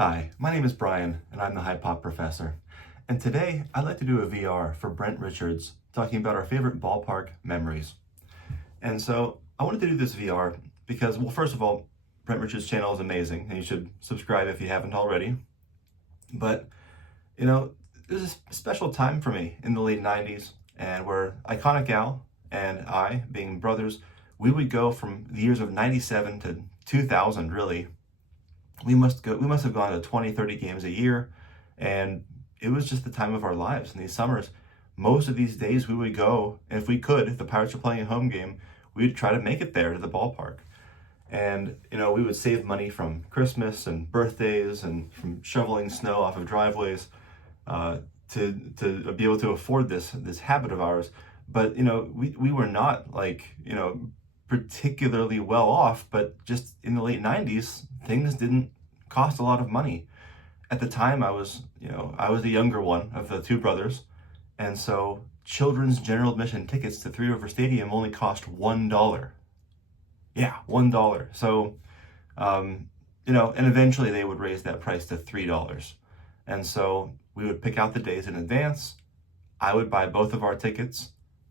Hi, my name is Brian, and I'm the High Pop Professor. And today, I'd like to do a VR for Brent Richards, talking about our favorite ballpark memories. And so, I wanted to do this VR because, well, first of all, Brent Richards' channel is amazing, and you should subscribe if you haven't already. But, it was a special time for me in the late 90s, and where Iconic Al and I, being brothers, we would go from the years of 97 to 2000, really. We must have gone to 20, 30 games a year, and it was just the time of our lives in these summers. Most of these days we would go, and if the Pirates were playing a home game, we'd try to make it there to the ballpark. And we would save money from Christmas and birthdays and from shoveling snow off of driveways to be able to afford this habit of ours. But we were not particularly well off, but just in the late 90s, things didn't cost a lot of money. At the time, I was the younger one of the two brothers, and so children's general admission tickets to Three River Stadium only cost $1. Yeah, $1. So, and eventually they would raise that price to $3. And so we would pick out the days in advance. I would buy both of our tickets,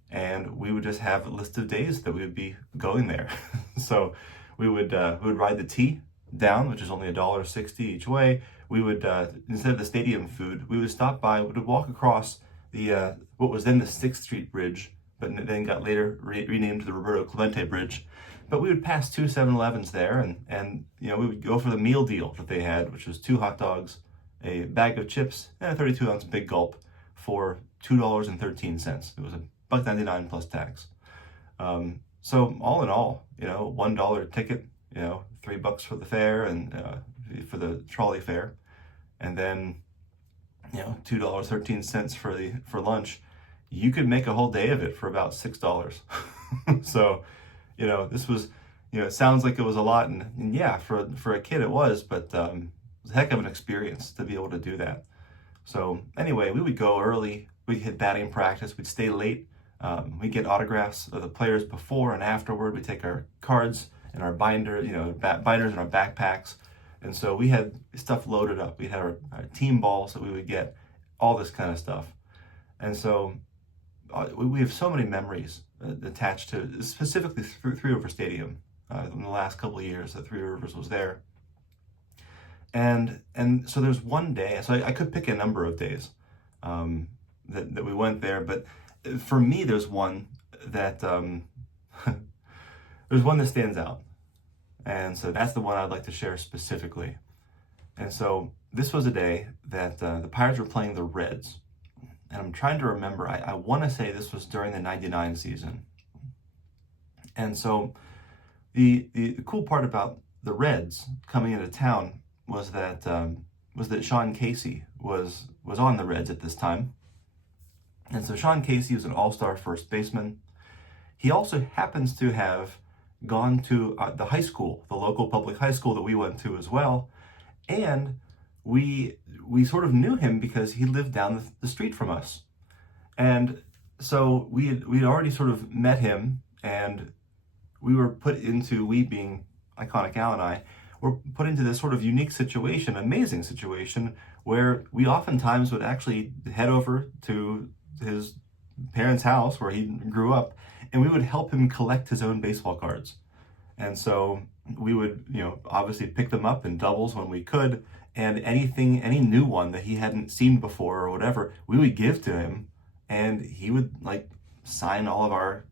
and we would just have a list of days that we would be going there. So we would ride the T down, which is only $1.60 each way. We would instead of the stadium food, we would stop by. We would walk across the what was then the 6th Street Bridge, but then got later renamed to the Roberto Clemente Bridge. But we would pass two 7-Elevens there, and we would go for the meal deal that they had, which was 2 hot dogs, a bag of chips, and a 32-ounce Big Gulp for $2.13. It was $1.99 plus tax. So all in all, $1 ticket, $3 for the fare and for the trolley fare, and then $2.13 for lunch. You could make a whole day of it for about $6. So, this was, it sounds like it was a lot, and yeah, for a kid it was, but it was a heck of an experience to be able to do that. So anyway, we would go early. We'd hit batting practice. We'd stay late. We'd get autographs of the players before and afterward. We'd take our cards and our binders in our backpacks. And so we had stuff loaded up. We had our team balls that we would get, all this kind of stuff. And so we have so many memories attached to specifically Three River Stadium in the last couple of years that Three Rivers was there. And so there's one day, so I could pick a number of days that we went there, but for me, there's one that there's one that stands out, and so that's the one I'd like to share specifically. And so this was a day that the Pirates were playing the Reds, and I'm trying to remember. I want to say this was during the '99 season, and so the cool part about the Reds coming into town was that Sean Casey was on the Reds at this time. And so Sean Casey was an all-star first baseman. He also happens to have gone to the high school, the local public high school that we went to as well. And we sort of knew him because he lived down the street from us. And so we'd already sort of met him, and we being Iconic Al and I, were put into this sort of unique situation, amazing situation, where we oftentimes would actually head over to his parents' house where he grew up, and we would help him collect his own baseball cards. And so we would, obviously pick them up in doubles when we could, and any new one that he hadn't seen before or whatever, we would give to him, and he would sign all of our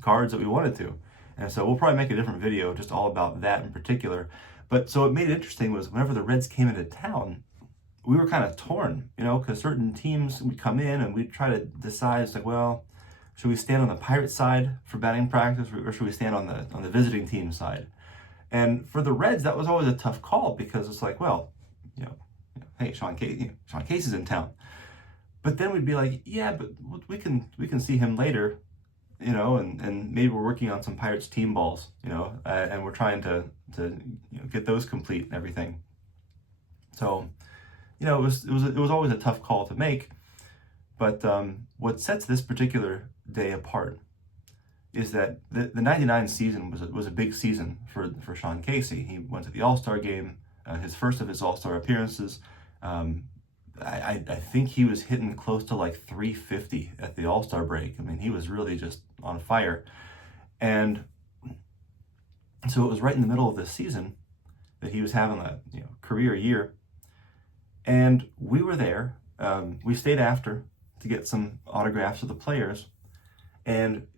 cards that we wanted to. And so we'll probably make a different video just all about that in particular. But so what made it interesting was whenever the Reds came into town, we were kind of torn, because certain teams would come in and we'd try to decide, it's well, should we stand on the Pirate side for batting practice, or should we stand on the visiting team side? And for the Reds, that was always a tough call, because it's hey, Sean Casey's in town. But then we'd be like, yeah, but we can see him later, and maybe we're working on some Pirates team balls, and we're trying to get those complete and everything. So, it was always a tough call to make. But what sets this particular day apart is that the '99 season was a big season for Sean Casey. He went to the All-Star game his first of his All-Star appearances. I think he was hitting close to like 350 at the All-Star break. I mean, he was really just on fire. And so it was right in the middle of this season that he was having a career year. And we were there. We stayed after to get some autographs of the players. And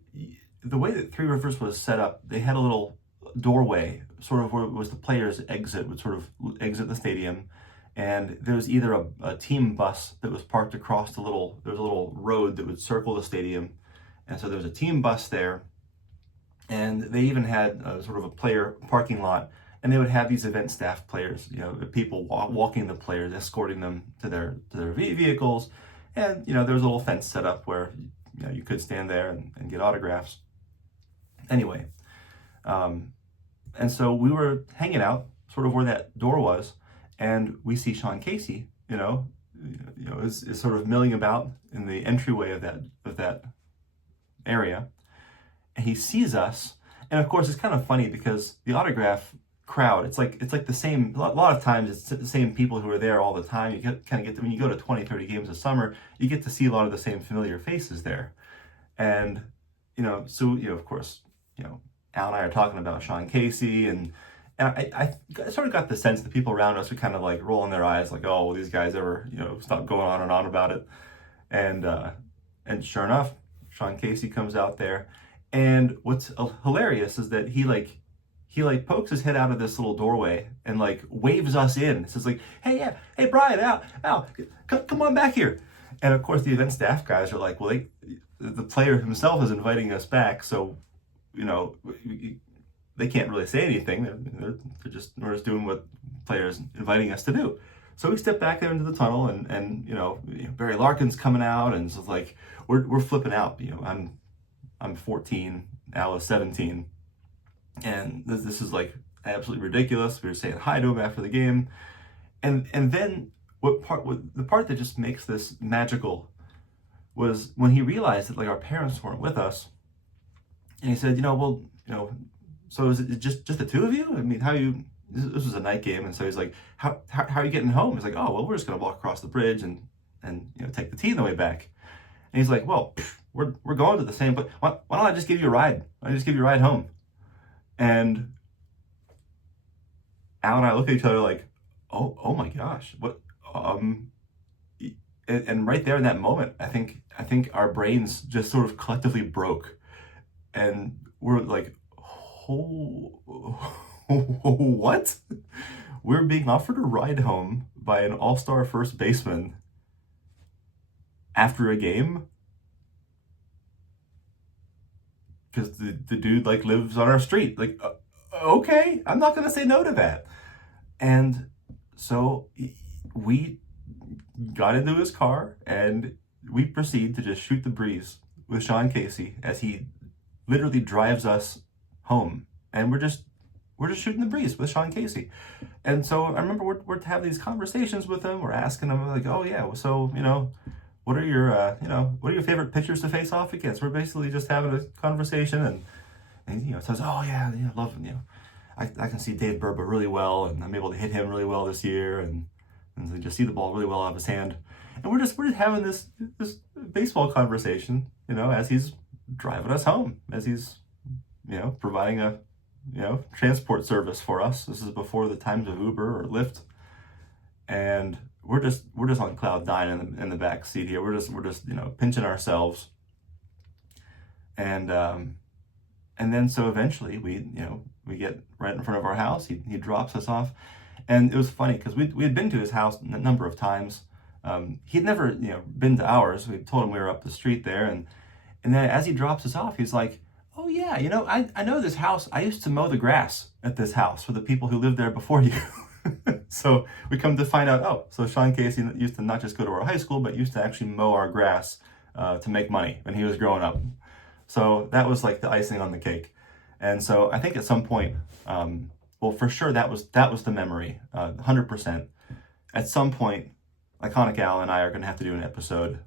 the way that Three Rivers was set up, they had a little doorway, sort of where it was the players' exit, would sort of exit the stadium. And there was either a team bus that was parked across there was a little road that would circle the stadium. And so there was a team bus there. And they even had sort of a player parking lot. And they would have these event staff players, people walking the players, escorting them to their vehicles. And, there was a little fence set up where, you could stand there and get autographs. Anyway, and so we were hanging out sort of where that door was, and we see Sean Casey, is sort of milling about in the entryway of that area. And he sees us. And of course, it's kind of funny because the autograph crowd, it's like the same, a lot of times it's the same people who are there all the time. You kind of get to, when you go to 20, 30 games a summer, you get to see a lot of the same familiar faces there. And, so, of course, Al and I are talking about Sean Casey, and I sort of got the sense that people around us were kind of like rolling their eyes like, oh, will these guys ever, stop going on and on about it. And sure enough, Sean Casey comes out there. And what's hilarious is that he pokes his head out of this little doorway and like waves us in. It says like, hey Brian, Al, come on back here. And of course the event staff guys are like, well, the player himself is inviting us back, so they can't really say anything. We're just doing what players inviting us to do. So we step back there into the tunnel, and Barry Larkin's coming out, and so like we're flipping out. I'm 14, Al is 17. And this is like absolutely ridiculous. We were saying hi to him after the game. And then the part that just makes this magical was when he realized that like our parents weren't with us. And he said, so is it just the two of you? I mean, this was a night game. And so he's like, how are you getting home? He's like, oh, well, we're just going to walk across the bridge and take the T on the way back. And he's like, well, we're going to the same, but why don't I just give you a ride? I'll just give you a ride home. And Al and I look at each other like, oh my gosh, what? And right there in that moment, I think our brains just sort of collectively broke, and we're like, what? We're being offered a ride home by an all-star first baseman after a game? Because the dude like lives on our street. Like, okay, I'm not gonna say no to that. And so we got into his car and we proceed to just shoot the breeze with Sean Casey as he literally drives us home. And we're just shooting the breeze with Sean Casey. And so I remember we're having these conversations with him. We're asking him like, oh yeah, so what are your favorite pitchers to face off against? We're basically just having a conversation, and it says, oh yeah, I love him. I can see Dave Burba really well, and I'm able to hit him really well this year, and just see the ball really well out of his hand. And we're just having this baseball conversation, as he's driving us home, as he's providing a transport service for us. This is before the times of Uber or Lyft, and we're just on cloud nine in the back seat here. We're just pinching ourselves, and then so eventually we get right in front of our house. He drops us off, and it was funny because we had been to his house a number of times. He'd never been to ours. We told him we were up the street there, and then as he drops us off, he's like, oh yeah, I know this house. I used to mow the grass at this house for the people who lived there before you. So we come to find out, so Sean Casey used to not just go to our high school, but used to actually mow our grass to make money when he was growing up. So that was like the icing on the cake. And so I think at some point, well, for sure that was the memory, 100%. At some point, Iconic Al and I are going to have to do an episode,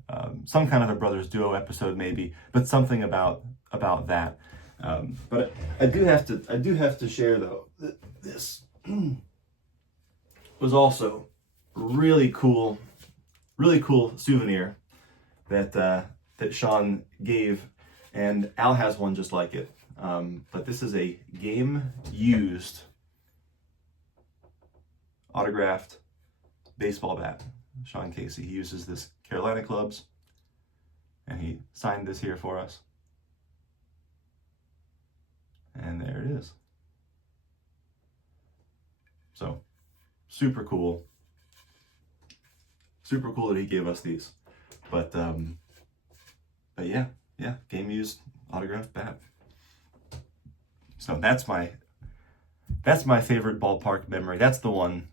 some kind of a brothers duo episode maybe, but something about that. But I do have to share though this. was also really cool souvenir that Sean gave, and Al has one just like it. But this is a game-used autographed baseball bat. Sean Casey, he uses this Carolina clubs, and he signed this here for us. And there it is. So, super cool. Super cool that he gave us these. But yeah, game used autographed bat. So that's my favorite ballpark memory. That's the one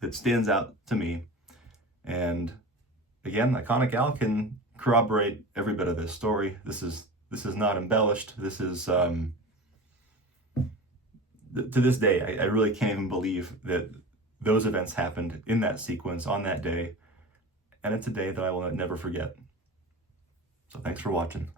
that stands out to me. And again, Iconic Al can corroborate every bit of this story. This is not embellished. This is to this day, I really can't even believe that those events happened in that sequence on that day. And it's a day that I will never forget. So thanks for watching.